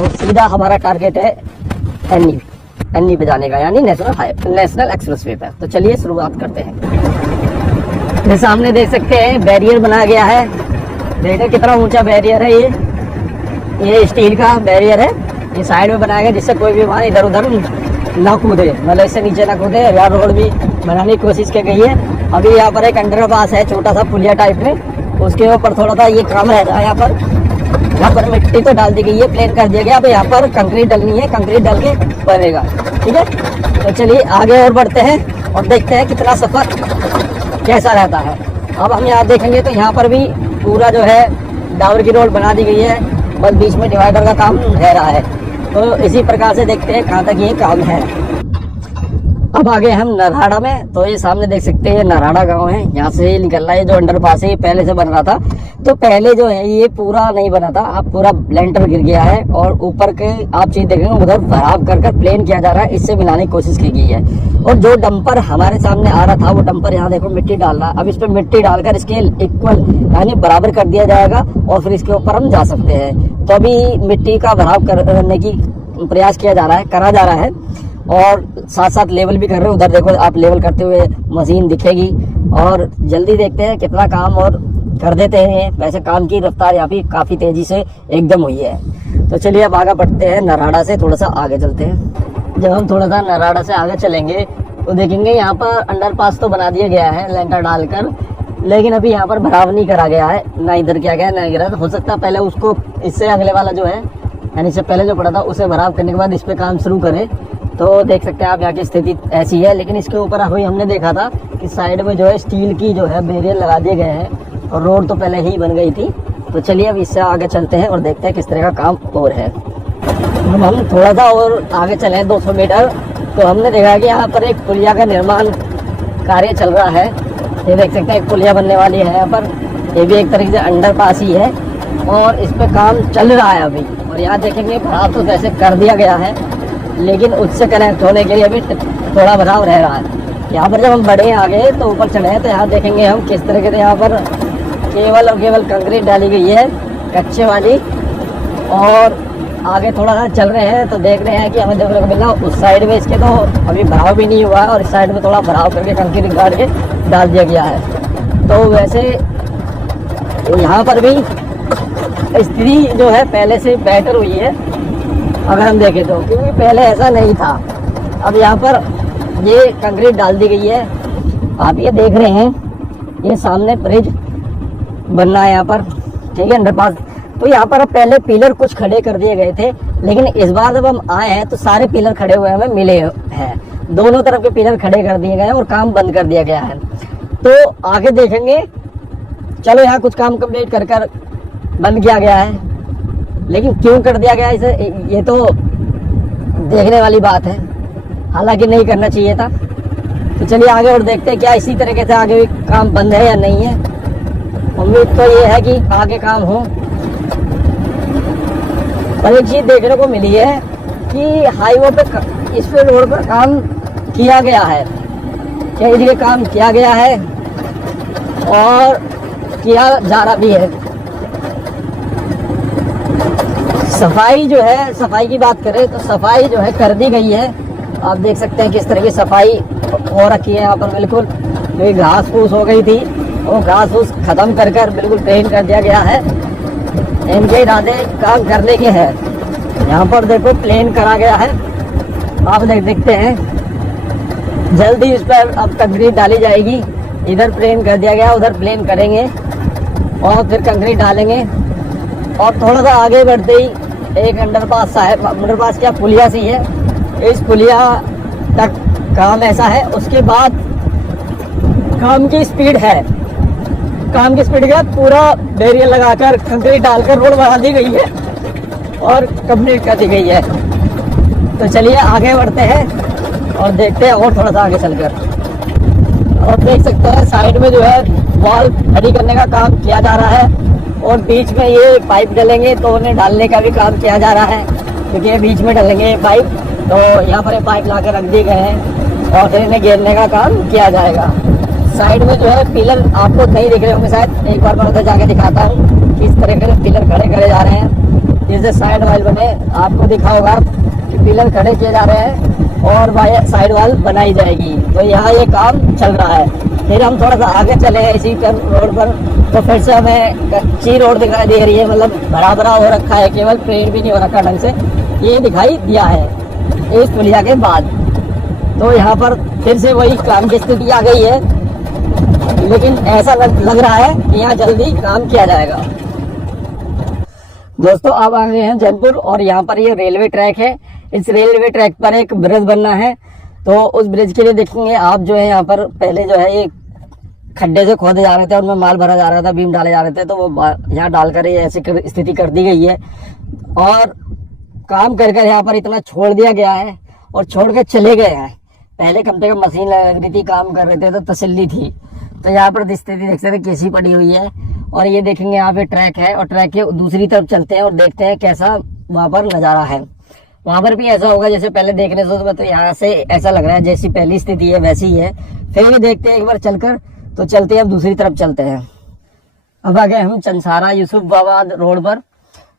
तो सीधा हमारा टारगेट है एनई पे जाने का, यानी नेशनल एक्सप्रेसवे पे। तो चलिए शुरुआत करते हैं। ये सामने देख सकते हैं बैरियर बनाया गया है। देखिए कितना ऊंचा बैरियर है। ये स्टील का बैरियर है। ये साइड में बनाया गया जिससे कोई भी वहाँ इधर उधर ना कूदे, मतलब इससे नीचे ना कूदे। यार रोड भी बनाने की कोशिश की गई है। अभी यहाँ पर एक अंडरपास है, छोटा सा पुलिया टाइप में, उसके ऊपर थोड़ा सा ये काम रहता है। यहाँ पर मिट्टी तो डाल दी गई है, प्लेन कर दिया गया। अब यहाँ पर कंक्रीट डलनी है, कंक्रीट डल के बनेगा। ठीक है, तो चलिए आगे और बढ़ते हैं और देखते हैं कितना सफर कैसा रहता है। अब हम यहाँ देखेंगे तो यहाँ पर भी पूरा जो है डाबर की रोड बना दी गई है, बस बीच में डिवाइडर का काम रह रहा है। तो इसी प्रकार से देखते हैं कहाँ तक ये काम है। अब आगे हम नराड़ा में, तो ये सामने देख सकते हैं नराड़ा गांव है। यहाँ से निकल रहा है जो अंडरपास है, पहले से बन रहा था। तो पहले जो है ये पूरा नहीं बना था, अब पूरा लेंटर गिर गया है और ऊपर के आप चीज देखेंगे उधर भराव कर प्लेन किया जा रहा है, इससे मिलाने की कोशिश की गई है। और जो डंपर हमारे सामने आ रहा था, वो डंपर यहाँ देखो मिट्टी डाल रहा है। अब इस पर मिट्टी डालकर इसके इक्वल यानी बराबर कर दिया जाएगा और फिर इसके ऊपर हम जा सकते हैं। तो अभी मिट्टी का भराव करने की प्रयास किया जा रहा है, करा जा रहा है और साथ साथ लेवल भी कर रहे हैं। उधर देखो आप लेवल करते हुए मशीन दिखेगी और जल्दी देखते हैं कितना काम और कर देते हैं। वैसे काम की रफ्तार यहाँ भी काफी तेजी से एकदम हुई है। तो चलिए अब आगे बढ़ते हैं, नराड़ा से थोड़ा सा आगे चलते हैं। जब हम थोड़ा सा नराड़ा से आगे चलेंगे तो देखेंगे यहाँ पर अंडरपास तो बना दिया गया है लेंटर डालकर, लेकिन अभी यहाँ पर भराव नहीं करा गया है, ना इधर किया गया ना इधर। हो सकता है पहले उसको इससे अगले वाला जो है यानी इससे पहले जो पड़ा था उसे भराव करने के बाद इस पे काम शुरू करें। तो देख सकते हैं आप यहाँ की स्थिति ऐसी है। लेकिन इसके ऊपर अभी हमने देखा था कि साइड में जो है स्टील की जो है बैरियर लगा दिए गए हैं और रोड तो पहले ही बन गई थी। तो चलिए अब इससे आगे चलते हैं और देखते हैं किस तरह का काम और है। हम थोड़ा सा और आगे चले 200 मीटर, तो हमने देखा कि यहाँ पर एक पुलिया का निर्माण कार्य चल रहा है। ये देख सकते हैं एक पुलिया बनने वाली है यहाँ पर। ये भी एक तरीके से अंडरपास ही है और इस पर काम चल रहा है अभी। और यहाँ देखेंगे भराव तो वैसे कर दिया गया है, लेकिन उससे कनेक्ट होने के लिए अभी थोड़ा भराव रह रहा है। यहाँ पर जब हम बढ़े आगे तो ऊपर चढ़े तो यहाँ देखेंगे हम किस तरीके से यहाँ पर केवल और केवल कंक्रीट डाली गई है कच्चे वाली। और आगे थोड़ा सा चल रहे हैं तो देख रहे हैं कि हमें देखने को मिल रहा उस साइड में इसके तो अभी भराव भी नहीं हुआ है और इस साइड में थोड़ा भराव करके कंक्रीट गाड़ के डाल दिया गया है। तो वैसे यहाँ पर भी स्थिति जो है पहले से बेहतर हुई है अगर हम देखें तो, क्योंकि पहले ऐसा नहीं था। अब यहाँ पर ये कंक्रीट डाल दी गई है। आप ये देख रहे हैं ये सामने ब्रिज बनना है यहाँ पर, ठीक है, अंडरपास। तो यहाँ पर अब पहले पिलर कुछ खड़े कर दिए गए थे, लेकिन इस बार जब हम आए हैं तो सारे पिलर खड़े हुए हमें मिले हैं। दोनों तरफ के पिलर खड़े कर दिए गए हैं और काम बंद कर दिया गया है। तो आगे देखेंगे। चलो यहाँ कुछ काम कंप्लीट कर बंद किया गया है, लेकिन क्यों कर दिया गया इसे, ये तो देखने वाली बात है। हालांकि नहीं करना चाहिए था। तो चलिए आगे और देखते हैं क्या इसी तरीके से आगे भी काम बंद है या नहीं है। उम्मीद तो ये है कि आगे काम हो। पर एक चीज देखने को मिली है कि हाईवे पे इस पे रोड पर काम किया गया है, कई जगह काम किया गया है और किया जा रहा भी है। सफाई जो है, सफाई की बात करें तो सफाई जो है कर दी गई है। आप देख सकते हैं किस तरह की सफाई हो रखी है यहाँ पर। बिल्कुल जो घास फूस हो गई थी वो घास फूस खत्म कर बिल्कुल ट्रेन कर दिया गया है। इनके इरादे काम करने के हैं। यहाँ पर देखो प्लेन करा गया है, आप देखते हैं। जल्दी इस पर अब कंक्रीट डाली जाएगी। इधर प्लेन कर दिया गया, उधर प्लेन करेंगे और फिर कंक्रीट डालेंगे। और थोड़ा सा आगे बढ़ते ही एक अंडरपास सा है, अंडरपास क्या पुलिया सी है। इस पुलिया तक काम ऐसा है, उसके बाद काम की स्पीड है। काम की स्पीड क्या, पूरा बैरियर लगाकर कंक्रीट डालकर रोड बना दी गई है और कंप्लीट कर दी गई है। तो चलिए आगे बढ़ते हैं और देखते हैं और थोड़ा सा आगे चलकर। और देख सकते हैं साइड में जो है वॉल खड़ी करने का काम किया जा रहा है और बीच में ये पाइप डलेंगे तो उन्हें डालने का भी काम किया जा रहा है, क्योंकि ये बीच में डलेंगे पाइप। तो यहाँ पर पाइप ला कर रख दिए गए हैं और फिर इन्हें घेरने का काम किया जाएगा। साइड में जो है पिलर आपको नहीं दिख रहे होंगे शायद, एक बार मैं उधर जाके दिखाता हूँ किस तरह के पिलर खड़े करे जा रहे हैं। जैसे साइड वाल बने, आपको दिखा होगा कि पिलर खड़े किए जा रहे हैं और साइड वाल बनाई जाएगी। तो यहाँ ये काम चल रहा है। फिर हम थोड़ा सा आगे चले इसी रोड पर, तो फिर से हमें कच्ची रोड दिखाई दे रही है, मतलब भरा भरा हो रखा है, केवल पेड़ भी नहीं हो रखा ढंग से, ये दिखाई दिया है इस पुलिया के बाद। तो यहाँ पर फिर से वही काम की स्थिति आ गई है, लेकिन ऐसा लग रहा है कि यहाँ जल्दी काम किया जाएगा। दोस्तों अब आ गए हैं जयपुर और यहाँ पर ये रेलवे ट्रैक है। इस रेलवे ट्रैक पर एक ब्रिज बनना है, तो उस ब्रिज के लिए देखेंगे आप जो है यहाँ पर पहले जो है ये खड्डे से खोदे जा रहे थे, उनमें माल भरा जा रहा था, बीम डाले जा रहे थे, तो वो यहाँ डालकर ये ऐसी स्थिति कर दी गई है और काम कर यहाँ पर इतना छोड़ दिया गया है और छोड़ के चले गए हैं। पहले कम से कम मशीन लग रही थी, काम कर रहे थे तो तसल्ली थी। तो यहाँ पर स्थिति देख सकते कैसी पड़ी हुई है और ये देखेंगे यहाँ पे ट्रैक है और ट्रैक के दूसरी तरफ चलते हैं और देखते हैं कैसा वहाँ पर नज़ारा है। वहाँ पर भी ऐसा होगा जैसे पहले देखने से, तो यहाँ से ऐसा लग रहा है जैसी पहली स्थिति है वैसी ही है। फिर भी देखते हैं एक बार चलकर, तो चलते हैं अब दूसरी तरफ चलते हैं। अब आ गए हम चंसारा यूसुफाबाद रोड पर,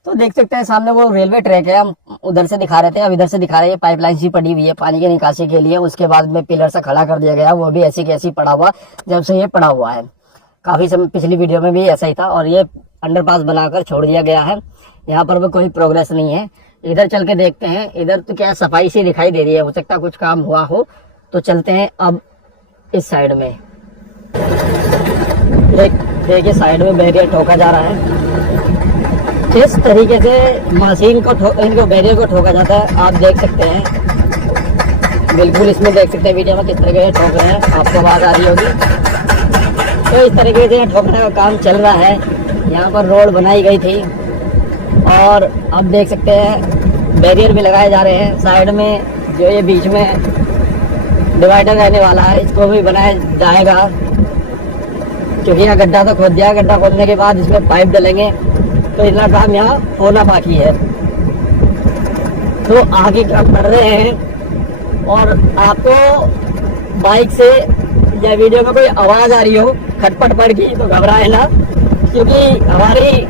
तो देख सकते हैं सामने वो रेलवे ट्रैक है, हम उधर से दिखा रहे थे, अब इधर से दिखा रहे हैं। पाइपलाइन सी पड़ी हुई है पानी की निकासी के लिए, उसके बाद में पिलर से खड़ा कर दिया गया, वो भी ऐसी कैसी पड़ा हुआ जब से ये पड़ा हुआ है। काफी समय पिछली वीडियो में भी ऐसा ही था और ये अंडरपास बनाकर छोड़ दिया गया है। यहाँ पर भी कोई प्रोग्रेस नहीं है। इधर चल के देखते हैं, इधर तो क्या सफाई सी दिखाई दे रही है, हो सकता कुछ काम हुआ हो। तो चलते हैं अब इस साइड में। देखिए साइड में बैरियर ठोका जा रहा है, किस तरीके से मशीन को इनको बैरियर को ठोका जाता है आप देख सकते हैं। बिल्कुल इसमें देख सकते हैं वीडियो में किस तरीके से ठोक रहे हैं, आपको आवाज आ रही होगी। तो इस तरीके से ठोकने का काम चल रहा है। यहाँ पर रोड बनाई गई थी और अब देख सकते हैं बैरियर भी लगाए जा रहे हैं। साइड में जो ये बीच में डिवाइडर रहने वाला है, इसको भी बनाया जाएगा, क्योंकि यहाँ गड्ढा तो खोद दिया। गड्ढा खोदने के बाद इसमें पाइप डलेंगे, तो इतना काम यहाँ होना बाकी है। तो आगे काम कर रहे हैं और आपको बाइक से या वीडियो में कोई आवाज आ रही हो खटपट पड़ की तो घबराए ना, क्योंकि हमारी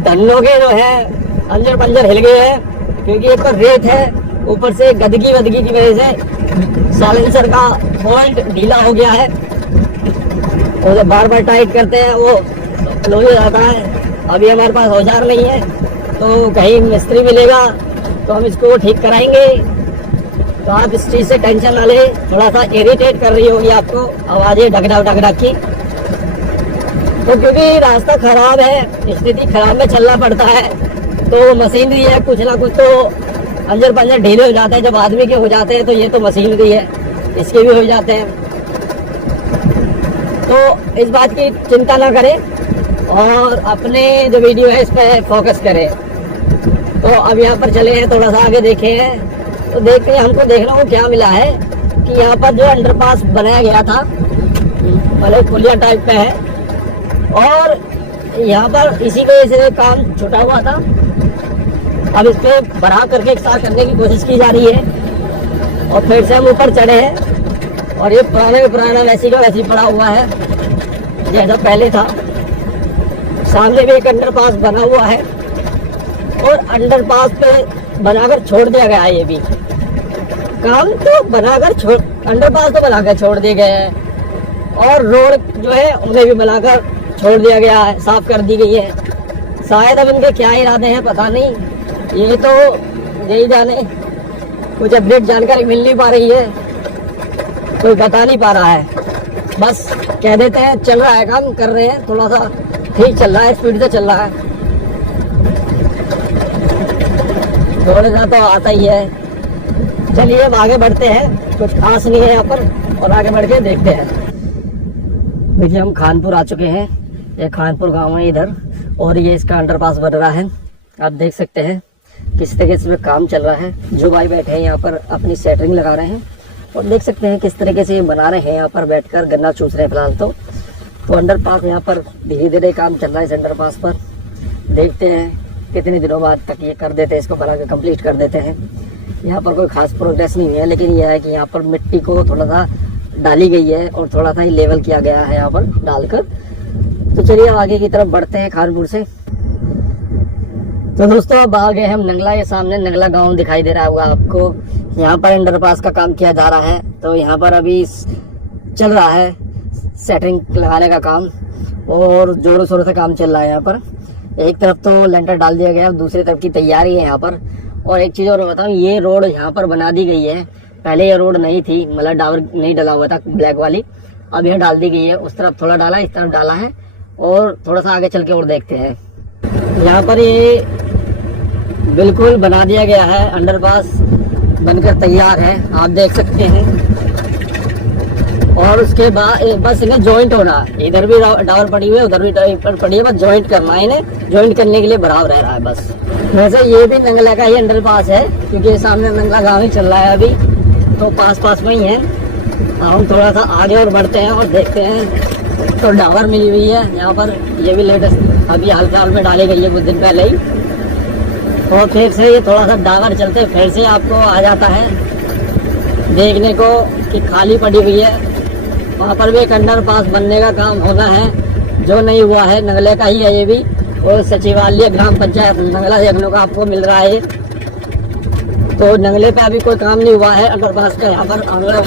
धन्नों के जो है अंजर पंजर हिल गए हैं, क्योंकि एक तो रेत है, ऊपर से गदगी वदगी की वजह से साइलेंसर का बोल्ट ढीला हो गया है और जब बार बार टाइट करते हैं वो लो हो जाता है। अभी हमारे पास औजार नहीं है, तो कहीं मिस्त्री मिलेगा तो हम इसको ठीक कराएंगे। तो आप इस चीज़ से टेंशन ना ले। थोड़ा सा इरिटेट कर रही होगी आपको आवाज़ें ढक की, तो क्योंकि रास्ता खराब है, स्थिति खराब में चलना पड़ता है, तो मशीनरी है, कुछ ना कुछ तो अंजर पंजर ढीले हो जाते हैं। जब आदमी के हो जाते हैं तो ये तो मशीनरी है, इसके भी हो जाते हैं। तो इस बात की चिंता ना करें और अपने जो वीडियो है इस पर फोकस करें। तो अब यहाँ पर चले हैं, थोड़ा सा आगे देखे हैं, तो देखते हैं हमको देखने को क्या मिला है कि यहाँ पर जो अंडरपास बनाया गया था, पहले पुलिया टाइप पे है और यहाँ पर इसी की वजह से काम छूटा हुआ था। अब इस पे बढ़ा करके एक साथ करने की कोशिश की जा रही है और फिर से हम ऊपर चढ़े हैं और ये पुराना वैसी का वैसी पड़ा हुआ है जैसा पहले था। सामने भी एक अंडरपास बना हुआ है और अंडरपास पे बनाकर छोड़ दिया गया है। ये भी काम तो बनाकर अंडरपास तो बनाकर छोड़ दिए गए हैं और रोड जो है उन्हें भी बनाकर छोड़ दिया गया है, साफ कर दी गई है। शायद अब इनके क्या इरादे हैं पता नहीं, ये तो यही जाने, कुछ अपडेट जानकारी मिल नहीं पा रही है, कोई बता नहीं पा रहा है। बस कह देते हैं चल रहा है, काम कर रहे हैं, थोड़ा सा ठीक चल रहा है, स्पीड से चल रहा है, थोड़ा सा तो आता ही है। चलिए अब आगे बढ़ते हैं, कुछ खास नहीं है यहाँ पर और आगे बढ़ के देखते हैं। देखिए हम खानपुर आ चुके हैं, ये खानपुर गांव है इधर और ये इसका अंडरपास बन रहा है। आप देख सकते हैं किस तरीके से काम चल रहा है। जो भाई बैठे हैं यहाँ पर अपनी सेटरिंग लगा रहे हैं और देख सकते हैं किस तरीके से ये बना रहे हैं, यहाँ पर बैठकर गन्ना चूस रहे हैं फिलहाल। तो अंडरपास यहाँ पर धीरे धीरे काम चल रहा है इस अंडरपास पर। देखते हैं कितने दिनों बाद तक ये कर देते हैं, इसको बना के कंप्लीट कर देते हैं। यहाँ पर कोई खास प्रोग्रेस नहीं है, लेकिन यह है कि यहाँ पर मिट्टी को थोड़ा सा डाली गई है और थोड़ा सा ही लेवल किया गया है यहाँ पर डालकर। तो चलिए आगे की तरफ बढ़ते हैं खानपुर से। तो दोस्तों अब आ गए हम नंगला। ये सामने नंगला गांव दिखाई दे रहा होगा आपको। यहाँ पर अंडरपास का काम किया जा रहा है। तो यहाँ पर अभी चल रहा है सेटरिंग लगाने का काम और जोरों शोरों से काम चल रहा है। यहाँ पर एक तरफ तो लेंटर डाल दिया गया, दूसरी तरफ की तैयारी है यहाँ पर। और एक चीज़ और बताऊँ, ये रोड यहाँ पर बना दी गई है। पहले ये रोड नहीं थी, मतलब डावर नहीं डला हुआ था ब्लैक वाली, अब यह डाल दी गई है। उस तरफ थोड़ा डाला, इस तरफ डाला है और थोड़ा सा आगे चल के और देखते हैं। यहाँ पर ये बिल्कुल बना दिया गया है, अंडरपास बनकर तैयार है, आप देख सकते हैं। और उसके बाद बस इन्हें जॉइंट होना, इधर भी डावर पड़ी हुई है, उधर भी डावर पड़ी है, बस जॉइंट करना है इन्हें। जॉइंट करने के लिए बराबर रह रहा है बस। वैसे ये भी नंगला का ही अंडरपास है, क्योंकि सामने नंगला गाँव ही चल रहा है अभी, तो पास पास में ही है। हम थोड़ा सा आगे और बढ़ते हैं और देखते हैं। तो डावर मिली हुई है यहाँ पर, ये भी लेटेस्ट अभी हाल फिलहाल में डाली गई है कुछ दिन पहले ही। और फिर से ये थोड़ा सा डावर चलते फिर से आपको आ जाता है देखने को कि खाली पड़ी हुई है। वहाँ पर भी एक अंडरपास बनने का काम होना है, जो नहीं हुआ है। नंगले का ही है ये भी, और सचिवालय ग्राम पंचायत नंगला देखने को आपको मिल रहा है। तो नंगले पे अभी कोई काम नहीं हुआ है अंडरपास का। यहाँ पर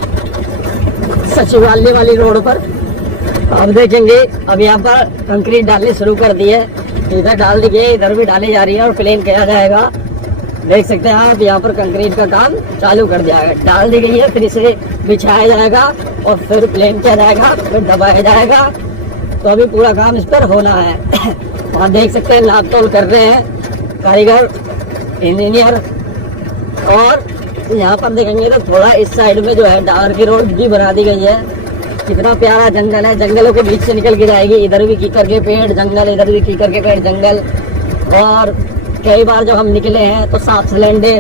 सचिवालय वाली रोड पर आप देखेंगे अब यहाँ पर कंक्रीट डालने शुरू कर दी है। इधर डाल दी गई, इधर भी डाली जा रही है और प्लेन किया जाएगा। देख सकते हैं आप, यहाँ पर कंक्रीट का काम चालू कर दिया है। डाल दी गई है, फिर इसे बिछाया जाएगा और फिर प्लेन किया जाएगा, फिर दबाया जाएगा। तो अभी पूरा काम इस पर होना है। वहाँ देख सकते हैं नाप तोल कर रहे हैं कारीगर, इंजीनियर। और यहाँ पर देखेंगे तो थोड़ा इस साइड में जो है डावर की रोड भी बना दी गई है। कितना प्यारा जंगल है, जंगलों के बीच से निकल के जाएगी। इधर भी कीकर के पेड़ जंगल, इधर भी कीकर के पेड़ जंगल। और कई बार जब हम निकले हैं तो सांप सिलेंडे,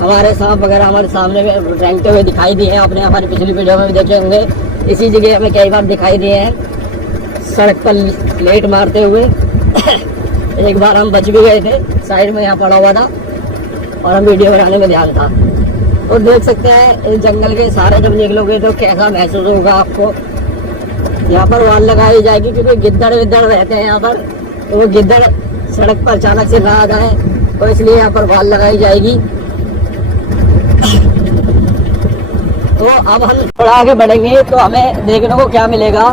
हमारे सांप वगैरह हमारे सामने में रेंगते हुए दिखाई दिए हैं। आपने हमारी पिछली वीडियो में भी देखे होंगे, इसी जगह हमें कई बार दिखाई दिए हैं सड़क पर लेट मारते हुए। एक बार हम बच भी गए थे, साइड में यहाँ पड़ा हुआ था और हम वीडियो बनाने में ध्यान था। और देख सकते हैं इस जंगल के सारे जब निकलोगे तो कैसा महसूस होगा आपको। यहाँ पर वाल लगाई जाएगी, क्योंकि गिद्दड़ विद्दड़ रहते हैं यहाँ पर, तो वो गिद्दड़ सड़क पर अचानक से ना आ जाए, तो इसलिए यहाँ पर वाल लगाई जाएगी। तो अब हम थोड़ा आगे बढ़ेंगे तो हमें देखने को क्या मिलेगा।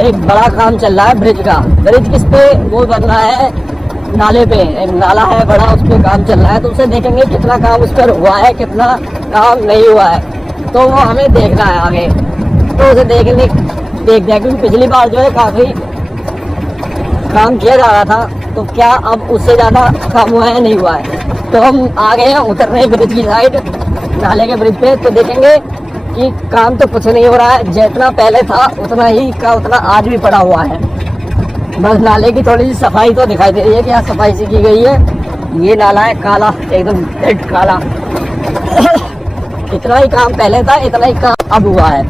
एक बड़ा काम चल रहा है ब्रिज का। ब्रिज किस पे, वो बन रहा है नाले पे, एक नाला है बड़ा, उस पर काम चल रहा है। तो उसे देखेंगे कितना काम उस पर हुआ है, कितना काम नहीं हुआ है, तो वो हमें देखना है आगे। तो उसे देखते हैं, क्योंकि पिछली बार जो है काफ़ी काम किया जा रहा था, तो क्या अब उससे ज़्यादा काम हुआ है नहीं हुआ है। तो हम आ गए हैं उतर रहे ब्रिज की साइड, नाले के ब्रिज पे। तो देखेंगे कि काम तो कुछ नहीं हो रहा है, जितना पहले था उतना ही का उतना आज भी पड़ा हुआ है। बस नाले की थोड़ी सी सफाई तो दिखाई दे रही है कि यहाँ सफाई सी की गई है। ये नाला है काला, एकदम डेड काला। इतना ही काम पहले था, इतना ही काम अब हुआ है।